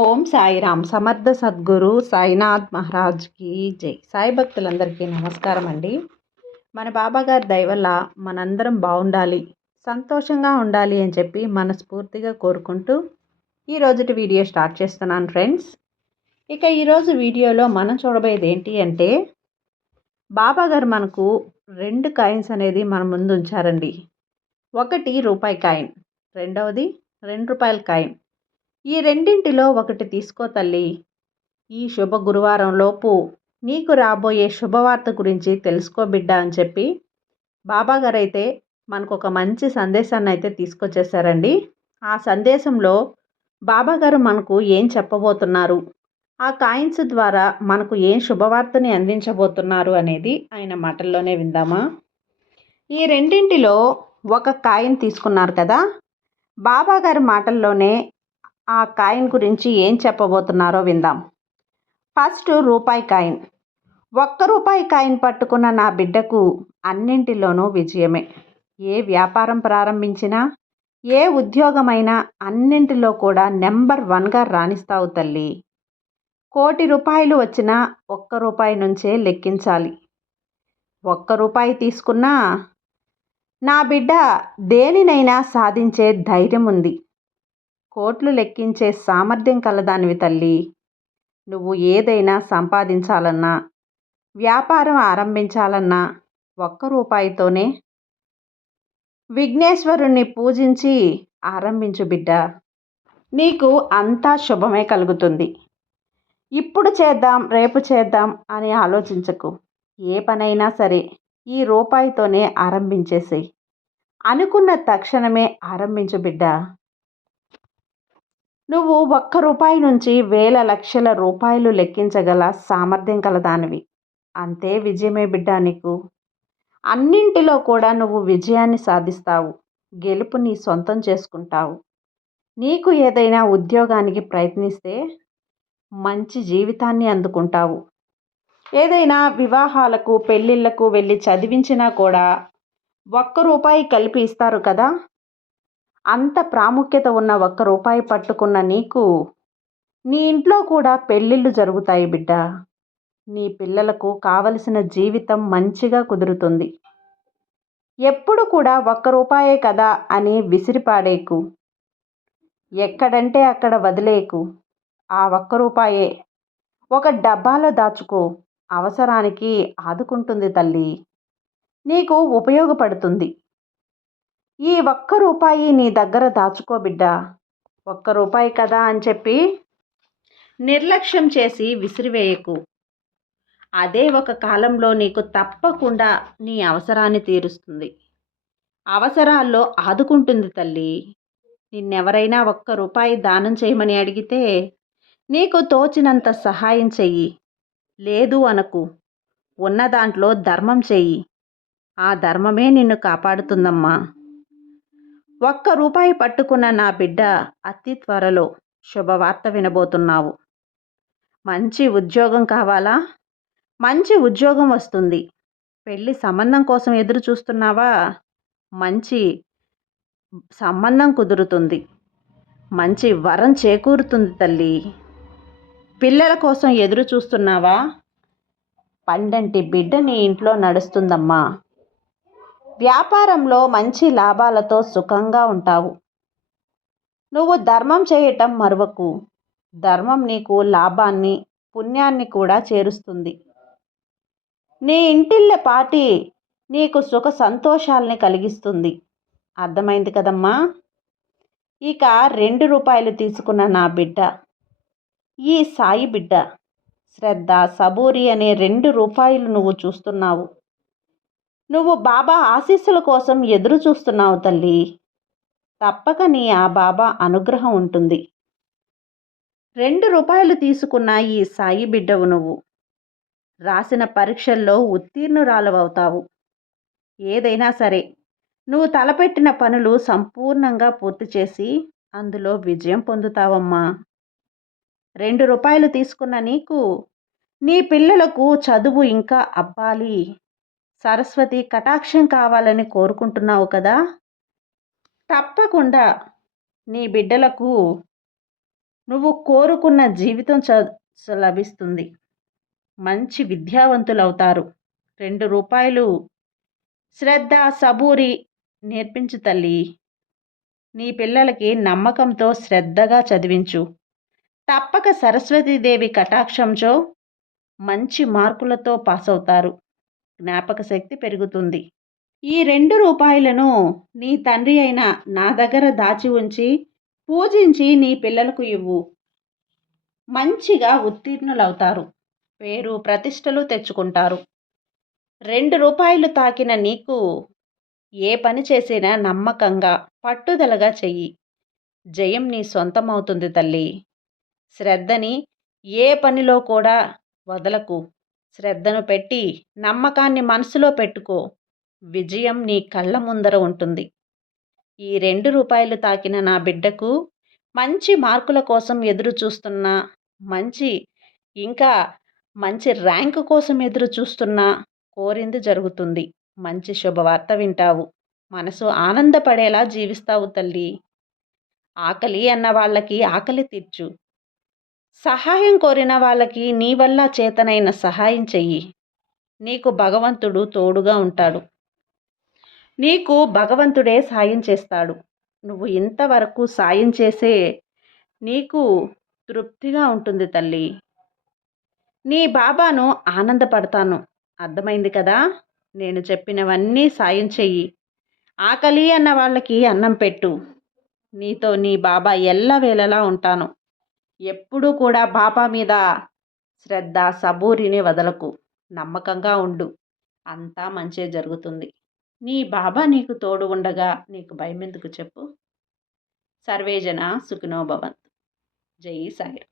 ఓం సాయిరామ్ సమర్థ సద్గురు సాయినాథ్ మహారాజ్కి జై. సాయి భక్తులందరికీ నమస్కారం అండి మన బాబాగారి దయవల్ల మనందరం బాగుండాలి సంతోషంగా ఉండాలి అని చెప్పి మనస్ఫూర్తిగా కోరుకుంటూ ఈరోజుటి వీడియో స్టార్ట్ చేస్తున్నాను ఫ్రెండ్స్. ఇక ఈరోజు వీడియోలో మనం చూడబోయేది ఏంటి అంటే బాబాగారు మనకు రెండు కాయిన్స్ అనేది మన ముందు ఉంచారండి. ఒకటి రూపాయి కాయిన్ రెండవది రెండు రూపాయల కాయిన్. ఈ రెండింటిలో ఒకటి తీసుకో తల్లి. ఈ శుభ గురువారం లోపు నీకు రాబోయే శుభవార్త గురించి తెలుసుకో బిడ్డ అని చెప్పి బాబాగారు అయితే మనకు ఒక మంచి సందేశాన్ని అయితే తీసుకొచ్చేసారండి. ఆ సందేశంలో బాబాగారు మనకు ఏం చెప్పబోతున్నారు? ఆ కాయిన్స్ ద్వారా మనకు ఏం శుభవార్తని అందించబోతున్నారు అనేది ఆయన మాటల్లోనే విందామా? ఈ రెండింటిలో ఒక కాయిన్ తీసుకున్నారు కదా? బాబాగారి మాటల్లోనే ఆ కాయిన్ గురించి ఏం చెప్పబోతున్నారో విందాం. ఫస్ట్ రూపాయి కాయిన్. ఒక్క రూపాయి కాయిన్ పట్టుకున్న నా బిడ్డకు అన్నింటిలోనూ విజయమే. ఏ వ్యాపారం ప్రారంభించినా ఏ ఉద్యోగమైనా అన్నింటిలో కూడా నెంబర్ వన్గా రాణిస్తావు తల్లి. కోటి రూపాయలు వచ్చినా ఒక్క రూపాయి నుంచే లెక్కించాలి. ఒక్క రూపాయి తీసుకున్నా నా బిడ్డ దేనినైనా సాధించే ధైర్యం ఉంది. కోట్లు లెక్కించే సామర్థ్యం కలదానివి తల్లి. నువ్వు ఏదైనా సంపాదించాలన్నా వ్యాపారం ఆరంభించాలన్నా ఒక్క రూపాయితోనే విఘ్నేశ్వరుణ్ణి పూజించి ఆరంభించు బిడ్డ. నీకు అంతా శుభమే కలుగుతుంది. ఇప్పుడు చేద్దాం రేపు చేద్దాం అని ఆలోచించకు. ఏ పనైనా సరే ఈ రూపాయితోనే ఆరంభించేసేయి. అనుకున్న తక్షణమే ఆరంభించు బిడ్డ. నువ్వు ఒక్క రూపాయి నుంచి వేల లక్షల రూపాయలు లెక్కించగల సామర్థ్యం కలదానివి అంతే విజయమే బిడ్డ నీకు. అన్నింటిలో కూడా నువ్వు విజయాన్ని సాధిస్తావు. గెలుపు నీ సొంతం చేసుకుంటావు. నీకు ఏదైనా ఉద్యోగానికి ప్రయత్నిస్తే మంచి జీవితాన్ని అందుకుంటావు. ఏదైనా వివాహాలకు పెళ్ళిళ్ళకు వెళ్ళి చదివించినా కూడా ఒక్క రూపాయి కలిపి ఇస్తారు కదా? అంత ప్రాముఖ్యత ఉన్న ఒక్క రూపాయి పట్టుకున్న నీకు నీ ఇంట్లో కూడా పెళ్ళిళ్ళు జరుగుతాయి బిడ్డ. నీ పిల్లలకు కావలసిన జీవితం మంచిగా కుదురుతుంది. ఎప్పుడు కూడా ఒక్క రూపాయే కదా అని విసిరిపాడేకు. ఎక్కడంటే అక్కడ వదిలేకు. ఆ ఒక్క రూపాయే. ఒక డబ్బాలో దాచుకో. అవసరానికి ఆదుకుంటుంది తల్లి. నీకు ఉపయోగపడుతుంది. ఈ ఒక్క రూపాయి నీ దగ్గర దాచుకో బిడ్డ. ఒక్క రూపాయి కదా అని చెప్పి నిర్లక్ష్యం చేసి విసిరివేయకు. అదే ఒక కాలంలో నీకు తప్పకుండా నీ అవసరాన్ని తీరుస్తుంది. అవసరాల్లో ఆదుకుంటుంది తల్లి. నిన్నెవరైనా ఒక్క రూపాయి దానం చేయమని అడిగితే నీకు తోచినంత సహాయం చెయ్యి. లేదు అనకు. ఉన్న దాంట్లో ధర్మం చెయ్యి. ఆ ధర్మమే నిన్ను కాపాడుతుందమ్మా. ఒక్క రూపాయి పట్టుకున్న నా బిడ్డ అతి త్వరలో శుభవార్త వినబోతున్నావు. మంచి ఉద్యోగం కావాలా? మంచి ఉద్యోగం వస్తుంది. పెళ్ళి సంబంధం కోసం ఎదురు చూస్తున్నావా? మంచి సంబంధం కుదురుతుంది. మంచి వరం చేకూరుతుంది తల్లి. పిల్లల కోసం ఎదురు చూస్తున్నావా? పండంటి బిడ్డ నీ ఇంట్లో నడుస్తుందమ్మా. వ్యాపారంలో మంచి లాభాలతో సుఖంగా ఉంటావు. నువ్వు ధర్మం చేయటం మరువకు. ధర్మం నీకు లాభాన్ని పుణ్యాన్ని కూడా చేరుస్తుంది. నీ ఇంటిళ్ళ పాటి నీకు సుఖ సంతోషాల్ని కలిగిస్తుంది. అర్థమైంది కదమ్మా? ఇక రెండు రూపాయలు తీసుకున్న నా బిడ్డ. ఈ సాయి బిడ్డ. శ్రద్ధ సబూరి అనే రెండు రూపాయలు నువ్వు చూస్తున్నావు. నువ్వు బాబా ఆశీస్సుల కోసం ఎదురు చూస్తున్నావు తల్లి. తప్పక నీ ఆ బాబా అనుగ్రహం ఉంటుంది. రెండు రూపాయలు తీసుకున్న ఈ సాయి బిడ్డవు నువ్వు. రాసిన పరీక్షల్లో ఉత్తీర్ణురాలవవుతావు. ఏదైనా సరే నువ్వు తలపెట్టిన పనులు సంపూర్ణంగా పూర్తి చేసి అందులో విజయం పొందుతావమ్మా. రెండు రూపాయలు తీసుకున్న నీకు నీ పిల్లలకు చదువు ఇంకా అబ్బాలి. సరస్వతి కటాక్షం కావాలని కోరుకుంటున్నావు కదా? తప్పకుండా. నీ బిడ్డలకు నువ్వు కోరుకున్న జీవితం చ లభిస్తుంది. మంచి విద్యావంతులవుతారు. రెండు రూపాయలు శ్రద్ధ సబూరి నేర్పించు తల్లి. నీ పిల్లలకి నమ్మకంతో శ్రద్ధగా చదివించు. తప్పక సరస్వతీదేవి కటాక్షంతో మంచి మార్కులతో పాస్ అవుతారు జ్ఞాపక శక్తి పెరుగుతుంది. ఈ రెండు రూపాయలను నీ తండ్రి అయిన నా దగ్గర దాచి ఉంచి పూజించి నీ పిల్లలకు ఇవ్వు. మంచిగా ఉత్తీర్ణులవుతారు. పేరు ప్రతిష్టలు తెచ్చుకుంటారు. రెండు రూపాయలు తాకిన నీకు ఏ పని చేసినా నమ్మకంగా పట్టుదలగా చెయ్యి. జయం నీ సొంతమవుతుంది తల్లి. శ్రద్ధని ఏ పనిలో కూడా వదలకు. శ్రద్ధను పెట్టి నమ్మకాన్ని మనసులో పెట్టుకో. విజయం నీ కళ్ళ ముందర ఉంటుంది. ఈ రెండు రూపాయలు తాకిన నా బిడ్డకు మంచి మార్కుల కోసం ఎదురు చూస్తున్న మంచి ఇంకా మంచి ర్యాంకు కోసం ఎదురు చూస్తున్నా కోరింది జరుగుతుంది. మంచి శుభవార్త వింటావు. మనసు ఆనందపడేలా జీవిస్తావు తల్లి. ఆకలి అన్న వాళ్ళకి ఆకలి తీర్చు. సహాయం కోరిన వాళ్ళకి నీ వల్ల చేతనైన సహాయం చెయ్యి. నీకు భగవంతుడు తోడుగా ఉంటాడు. నీకు భగవంతుడే సాయం చేస్తాడు. నువ్వు ఇంతవరకు సాయం చేసే నీకు తృప్తిగా ఉంటుంది తల్లి. నీ బాబాను ఆనందపడతాను. అర్థమైంది కదా? నేను చెప్పినవన్నీ సాయం చెయ్యి. ఆకలి అన్న వాళ్ళకి అన్నం పెట్టు. నీతో నీ బాబా ఎల్లవేళలా ఉంటాను. ఎప్పుడూ కూడా బాబా మీద శ్రద్ధ సబూరిని వదలకు. నమ్మకంగా ఉండు. అంతా మంచే జరుగుతుంది. నీ బాబా నీకు తోడు ఉండగా నీకు భయం ఎందుకు చెప్పు సర్వేజన సుఖినోభవంత్ జై సాయి